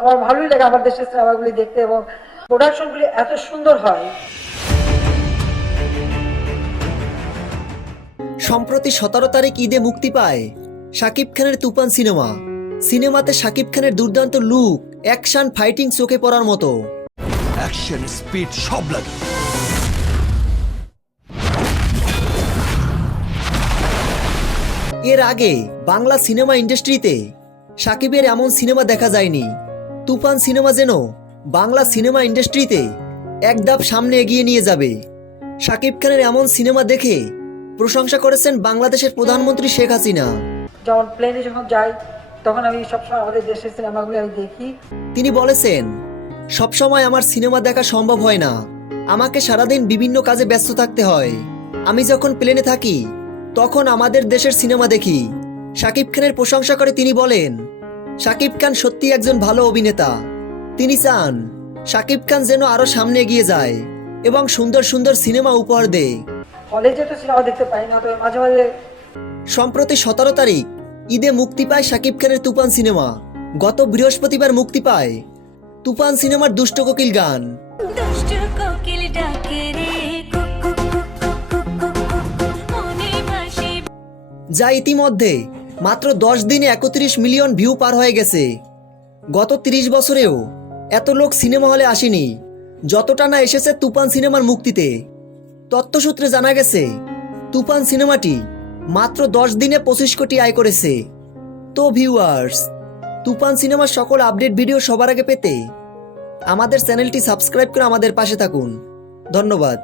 আমার ভালোই লাগে আমার দেশের সিনেমাগুলি দেখতে এবং প্রোডাকশনগুলি এত সুন্দর হয়। সম্প্রতি সতেরো তারিখ ঈদে মুক্তি পায় শাকিব খানের তুফান সিনেমা। সিনেমাতে শাকিব খানের দুর্দান্ত লুক অ্যাকশন ফাইটিং চোখে পড়ার মতো। অ্যাকশন স্পিড সব লাগে। এর আগে বাংলা সিনেমা ইন্ডাস্ট্রিতে সাকিবের এমন সিনেমা দেখা যায়নি। তুফান সিনেমা যেন বাংলা সিনেমা ইন্ডাস্ট্রিতে এক ধাপ সামনে এগিয়ে নিয়ে যাবে। সাকিব খানের এমন সিনেমা দেখে প্রশংসা করেছেন বাংলাদেশের প্রধানমন্ত্রী শেখ হাসিনা। যেমন প্লেনে যখন যাই তখন আমি সবসময় আমাদের দেশের সিনেমাগুলি আমি দেখি। তিনি বলেছেন সবসময় আমার সিনেমা দেখা সম্ভব হয় না। আমাকে সারাদিন বিভিন্ন কাজে ব্যস্ত থাকতে হয়। আমি যখন প্লেনে থাকি তখন আমাদের দেশের সিনেমা দেখি। শাকিব খানের প্রশংসা করে তিনি বলেন শাকিব খান সত্যি একজন ভালো অভিনেতা। তিনি চান শাকিব খান যেন আরও সামনে এগিয়ে যায় এবং সুন্দর সুন্দর সিনেমা উপহার দেয়। হলে যেহেতু সিনেমা দেখতে পাই না তবে মাঝে মাঝে সম্প্রতি সতেরো তারিখ ঈদে মুক্তি পায় শাকিব খানের তুফান সিনেমা। গত বৃহস্পতিবার মুক্তি পায় তুফান সিনেমার দুষ্ট কোকিল গান। দুষ্ট কোকিল ডাকে রে কুক কুক কুক কুক কুক কুক কুক মনে ভাসে। যা ইতিমধ্যে মাত্র দশ দিনে একত্রিশ মিলিয়ন ভিউ পার হয়ে গেছে। গত ৩০ বছরেও এত লোক সিনেমা হলে আসেনি, যতটা না এসেছে তুফান সিনেমার মুক্তিতে। তথ্যসূত্রে জানা গেছে, তুফান সিনেমাটি মাত্র দশ দিনে পঁচিশ কোটি আয় করেছে। তো ভিউয়ার্স তুফান সিনেমার সকল আপডেট ভিডিও সবার আগে পেতে আমাদের চ্যানেলটি সাবস্ক্রাইব করে আমাদের পাশে থাকুন। ধন্যবাদ।